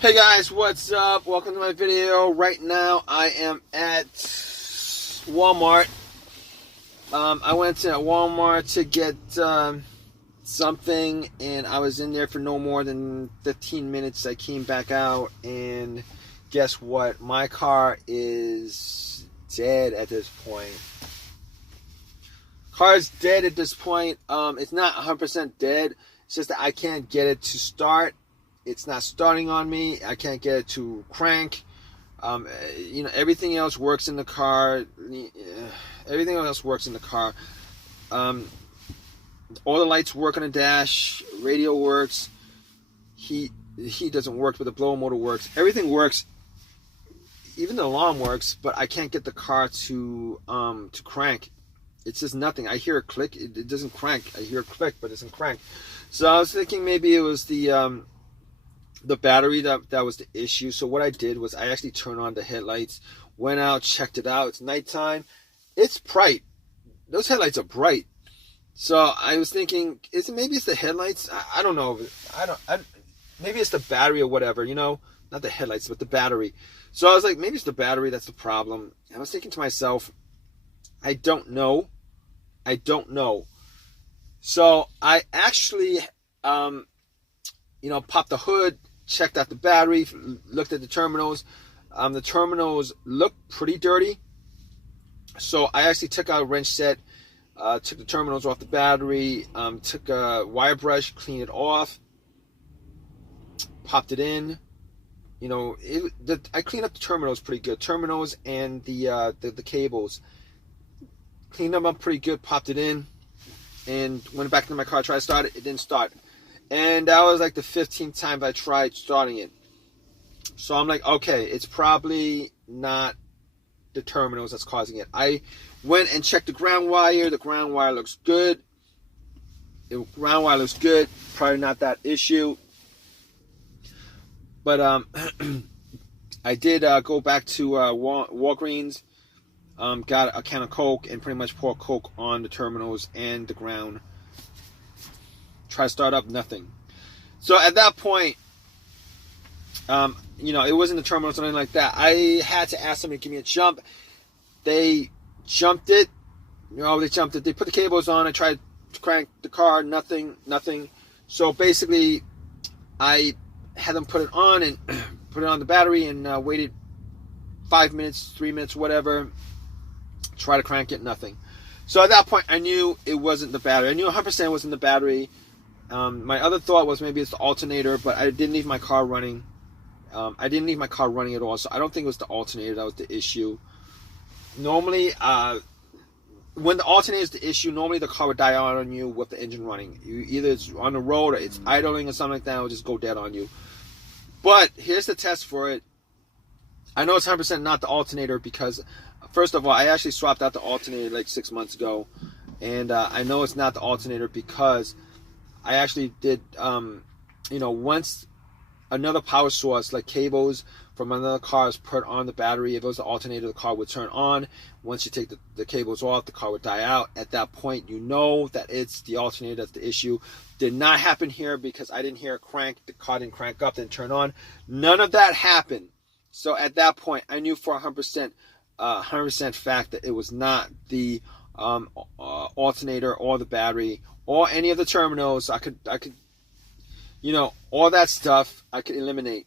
Hey guys, what's up? Welcome to my video. Right now I am at Walmart. I went to Walmart to get something, and I was in there for no more than 15 minutes. I came back out, and guess what? My car is dead at this point. Car's dead at this point. It's not 100% dead. It's just that I can't get it to start. It's not starting on me. I can't get it to crank. Everything else works in the car. Everything else works in the car. All the lights work on the dash. Radio works. Heat doesn't work, but the blower motor works. Everything works. Even the alarm works, but I can't get the car to crank. It's just nothing. I hear a click. It doesn't crank. I hear a click, but it doesn't crank. So I was thinking maybe it was the battery that was the issue. So what I did was I actually turned on the headlights, went out, checked it out. It's nighttime. It's bright. Those headlights are bright. So I was thinking, maybe it's the headlights? I don't know. Maybe it's the battery or whatever, not the headlights, but the battery. So I was like, maybe it's the battery that's the problem. I was thinking to myself, I don't know. So I actually, popped the hood, checked out the battery, looked at the terminals. The terminals look pretty dirty. So I actually took out a wrench set, took the terminals off the battery, took a wire brush, cleaned it off, popped it in. I cleaned up the terminals pretty good. Terminals and the cables. Cleaned them up pretty good, popped it in, and went back into my car, tried to start it. It didn't start. And that was like the 15th time I tried starting it. So I'm like, okay, it's probably not the terminals that's causing it. I went and checked the ground wire. The ground wire looks good. Probably not that issue. But I did go back to Walgreens. Got a can of Coke and pretty much poured Coke on the terminals and the ground. Try to start up, nothing. So at that point, it wasn't the terminals or anything like that. I had to ask somebody to give me a jump. They jumped it. They put the cables on. I tried to crank the car, nothing. So basically, I had them put it on and put it on the battery and waited 5 minutes, 3 minutes, whatever. Try to crank it, nothing. So at that point, I knew it wasn't the battery. I knew 100% it wasn't the battery. My other thought was maybe it's the alternator, but I didn't leave my car running. I didn't leave my car running at all, so I don't think it was the alternator that was the issue. Normally, when the alternator is the issue, normally the car would die out on you with the engine running. Either it's on the road or it's idling or something like that, it will just go dead on you. But here's the test for it. I know it's 100% not the alternator because, first of all, I actually swapped out the alternator like 6 months ago. And I know it's not the alternator because I actually did, once another power source like cables from another car is put on the battery, if it was the alternator, the car would turn on. Once you take the cables off, the car would die out. At that point, you know that it's the alternator that's the issue. Did not happen here because I didn't hear a crank. The car didn't crank up, didn't turn on. None of that happened. So at that point, I knew for 100% fact that it was not the alternator or the battery or any of the terminals. I could, all that stuff I could eliminate.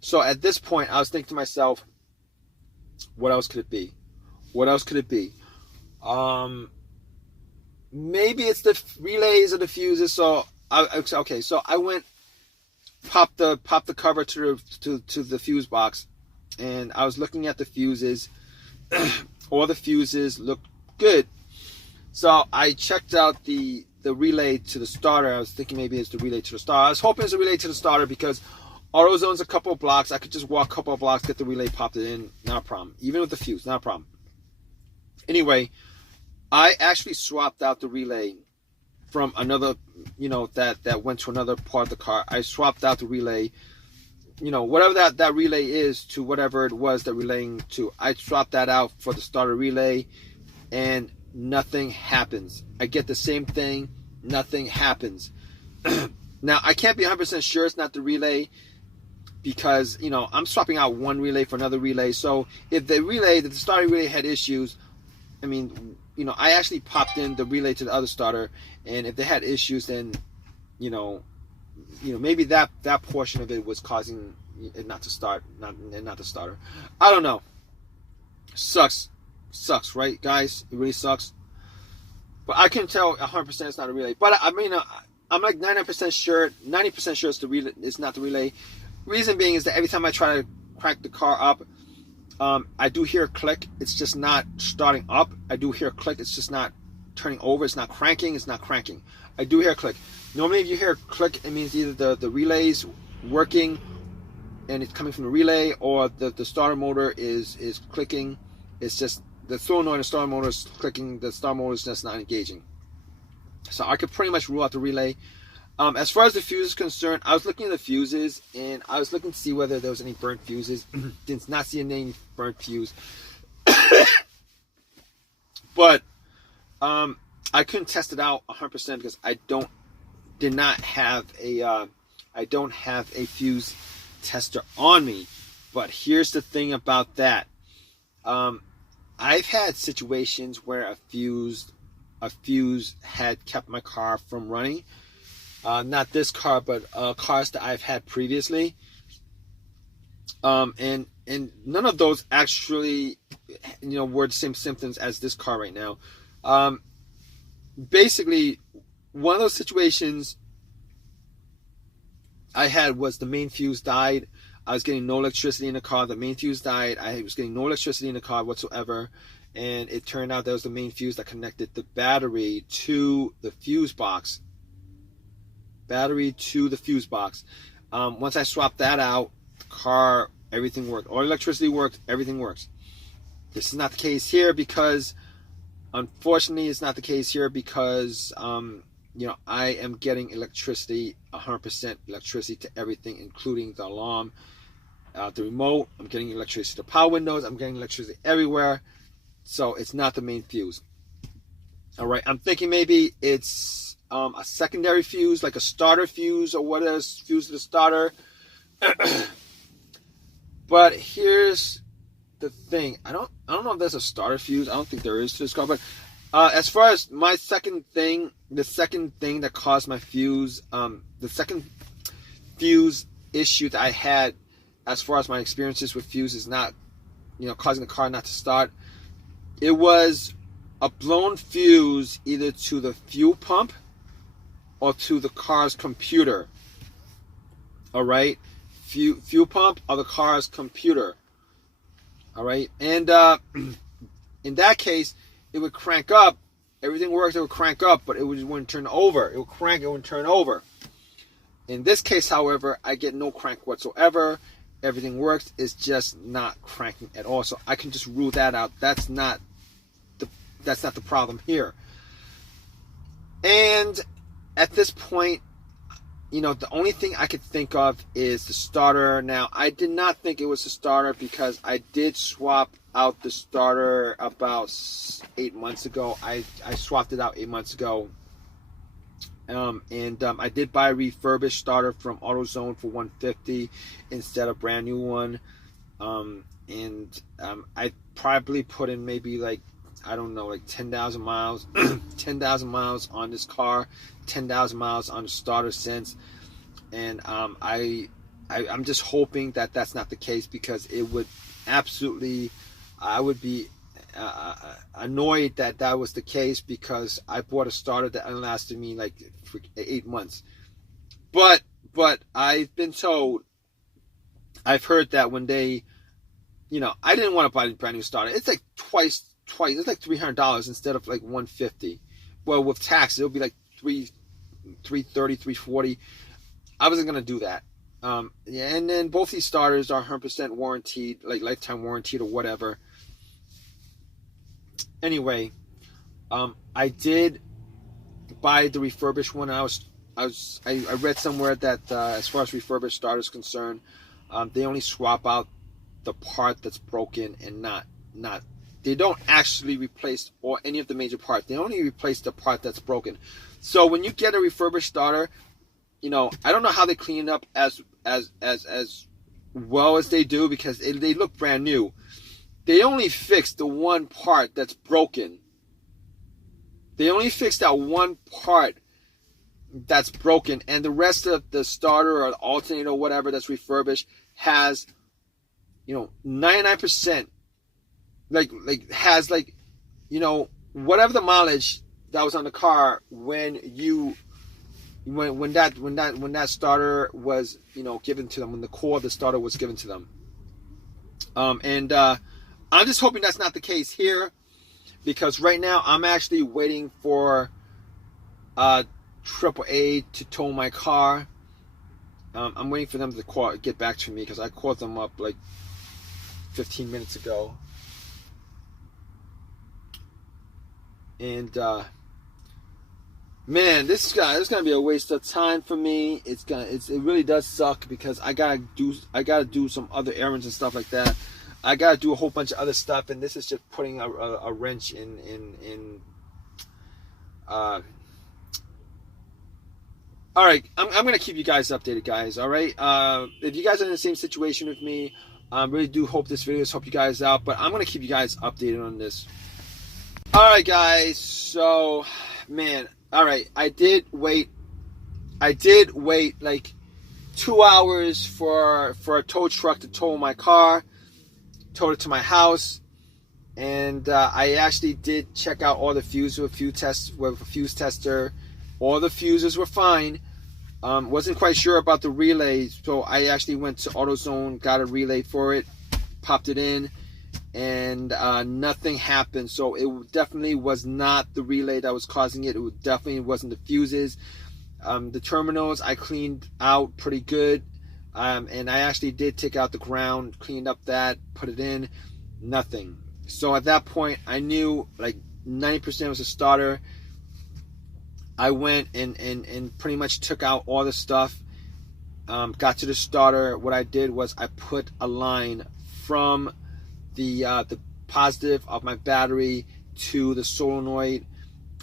So at this point, I was thinking to myself, what else could it be? Maybe it's the relays or the fuses. So I went, popped the cover to the fuse box, and I was looking at the fuses. All the fuses looked good. So I checked out the relay to the starter. I was thinking maybe it's the relay to the starter. I was hoping it's a relay to the starter because AutoZone's a couple of blocks. I could just walk a couple of blocks, get the relay, popped it in. Not a problem. Even with the fuse, not a problem. Anyway, I actually swapped out the relay from another, that went to another part of the car. I swapped out the relay, whatever that relay is to whatever it was that relaying to. I swapped that out for the starter relay, and nothing happens. I get the same thing, nothing happens. Now, I can't be 100% sure it's not the relay. because, you know, I'm swapping out one relay for another relay. So if the starter relay had issues, I mean, you know, I actually popped in the relay to the other starter, and if they had issues, then, you know, maybe that portion of it was causing it not to start, not the starter. I don't know. Sucks, right, guys? It really sucks. But I can tell 100% it's not a relay. But I mean, I'm like 90% sure it's the relay. It's not the relay. Reason being is that every time I try to crank the car up, I do hear a click. It's just not starting up. I do hear a click. It's just not turning over. It's not cranking. It's not cranking. I do hear a click. Normally, if you hear a click, it means either the relay's working and it's coming from the relay, or the starter motor is clicking. It's just the solenoid and the starter motor is clicking. The starter motor is just not engaging. So I could pretty much rule out the relay. As far as the fuse is concerned, I was looking at the fuses, and I was looking to see whether there was any burnt fuses. Did not see any burnt fuse. But I couldn't test it out 100% because I don't have a fuse tester on me. But here's the thing about that. I've had situations where a fuse had kept my car from running. Not this car, but cars that I've had previously. And none of those actually, were the same symptoms as this car right now. Basically, one of those situations I had was the main fuse died. I was getting no electricity in the car. The main fuse died. I was getting no electricity in the car whatsoever. And it turned out that was the main fuse that connected the battery to the fuse box. Once I swapped that out, the car, everything worked. All electricity worked. Everything works. This is not the case here because, unfortunately, it's not the case here because, I am getting electricity, 100% electricity to everything, including the alarm, the remote. I'm getting electricity to power windows. I'm getting electricity everywhere. So it's not the main fuse. All right. I'm thinking maybe it's a secondary fuse, like a starter fuse or what is fuse to the starter. But here's the thing. I don't know if there's a starter fuse. I don't think there is to this car. But as far as my second thing that caused my fuse, the second fuse issue that I had as far as my experiences with fuse is not, causing the car not to start. It was a blown fuse either to the fuel pump or to the car's computer. All right, fuel pump or the car's computer. All right, and in that case, it would crank up. Everything works. It would crank up, but it wouldn't turn over. It would crank. It wouldn't turn over. In this case, however, I get no crank whatsoever. Everything works. It's just not cranking at all. So I can just rule that out. That's not the problem here. And at this point, the only thing I could think of is the starter. Now, I did not think it was the starter because I did swap out the starter about 8 months ago. I swapped it out 8 months ago. I did buy a refurbished starter from AutoZone for $150 instead of a brand new one. I probably put in maybe like 10,000 miles, 10,000 miles on this car, 10,000 miles on the starter since. And I'm just hoping that that's not the case because it would absolutely, I would be annoyed that was the case because I bought a starter that lasted me like for 8 months. But I've been told, I've heard that when they, I didn't want to buy a brand new starter. It's like twice. It's like $300 instead of like $150. Well, with tax, it'll be like $330, $340. I wasn't gonna do that. And then both these starters are 100% warranted, like lifetime warranted or whatever. Anyway, I did buy the refurbished one. I read somewhere that as far as refurbished starters concerned, they only swap out the part that's broken and not. They don't actually replace any of the major parts. They only replace the part that's broken. So when you get a refurbished starter, I don't know how they clean it up as well as they do, because they look brand new. They only fixed the one part that's broken. They only fixed that one part that's broken, and the rest of the starter or the alternator or whatever that's refurbished has, 99%, has whatever the mileage that was on the car when that starter was given to them, when the core of the starter was given to them. And I'm just hoping that's not the case here, because right now I'm actually waiting for AAA to tow my car. I'm waiting for them to get back to me, because I called them up like 15 minutes ago. And man, this is gonna be a waste of time for me. It really does suck, because I gotta do some other errands and stuff like that. I gotta do a whole bunch of other stuff, and this is just putting a wrench in. All right, I'm gonna keep you guys updated, guys. All right, if you guys are in the same situation with me, I really do hope this video has helped you guys out. But I'm gonna keep you guys updated on this. All right, guys. So, man. All right, I did wait like 2 hours for a tow truck to tow my car, towed it to my house, and I actually did check out all the fuses with a fuse tester. All the fuses were fine. Wasn't quite sure about the relay, so I actually went to AutoZone, got a relay for it, popped it in, and nothing happened. So it definitely was not the relay that was causing it. It definitely wasn't the fuses. The terminals I cleaned out pretty good, and I actually did take out the ground, cleaned up that, put it in, nothing. So at that point I knew like 90% was a starter. I went and pretty much took out all the stuff, got to the starter. What I did was I put a line from the positive of my battery to the solenoid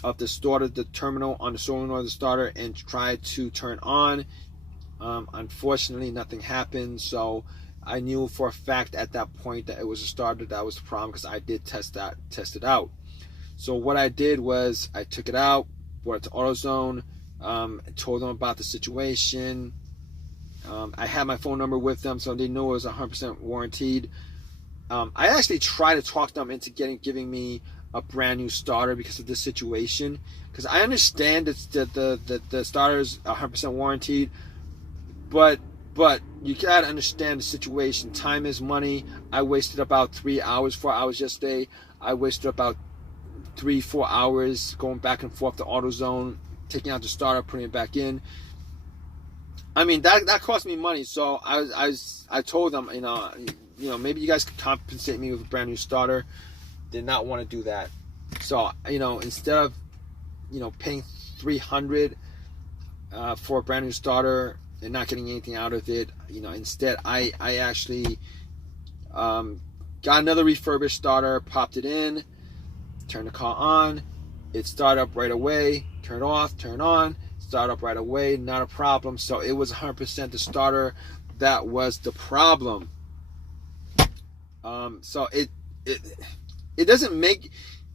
of the starter, the terminal on the solenoid of the starter, and tried to turn on. Unfortunately, nothing happened, so I knew for a fact at that point that it was a starter that was the problem, because I did test it out. So what I did was I took it out, brought it to AutoZone, told them about the situation. I had my phone number with them, so they knew it was 100% warranted. I actually tried to talk them into giving me a brand new starter because of this situation. Because I understand that the starter is 100% warranted, but you gotta understand the situation. Time is money. I wasted about 4 hours yesterday. I wasted about 3-4 hours going back and forth to AutoZone, taking out the starter, putting it back in. I mean, that cost me money. So I told them, maybe you guys could compensate me with a brand new starter. Did not want to do that. So, instead of, paying $300 for a brand new starter and not getting anything out of it, instead I actually got another refurbished starter, popped it in, turned the car on, it started up right away, turn off, turn on, start up right away, not a problem. So it was 100% the starter that was the problem. So it doesn't make,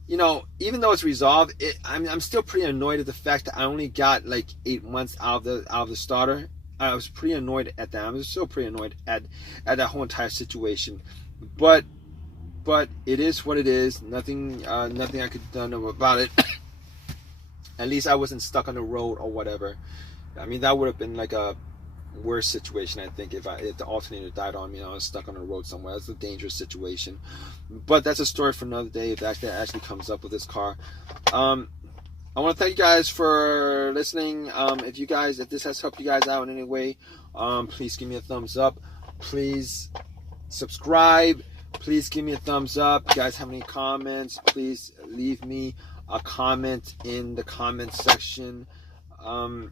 even though it's resolved, I'm still pretty annoyed at the fact that I only got like 8 months out of the starter. I was pretty annoyed at that. I was still pretty annoyed at that whole entire situation. But it is what it is. Nothing I could have done about it. At least I wasn't stuck on the road or whatever. I mean, that would have been like a worse situation, I think, if the alternator died on me and I was stuck on the road somewhere. That's a dangerous situation. But that's a story for another day if that actually comes up with this car. I want to thank you guys for listening. If this has helped you guys out in any way, please give me a thumbs up. Please subscribe. Please give me a thumbs up. If you guys have any comments, please leave me a comment in the comment section. I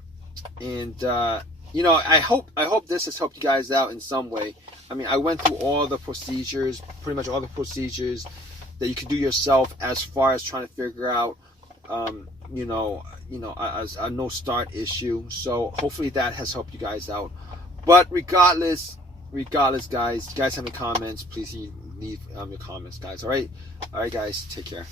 hope this has helped you guys out in some way. I mean, I went through all the procedures, pretty much all the procedures that you could do yourself as far as trying to figure out, a no start issue. So hopefully that has helped you guys out. But regardless, regardless, guys, you guys have any comments, please leave your comments, guys. All right, guys, take care.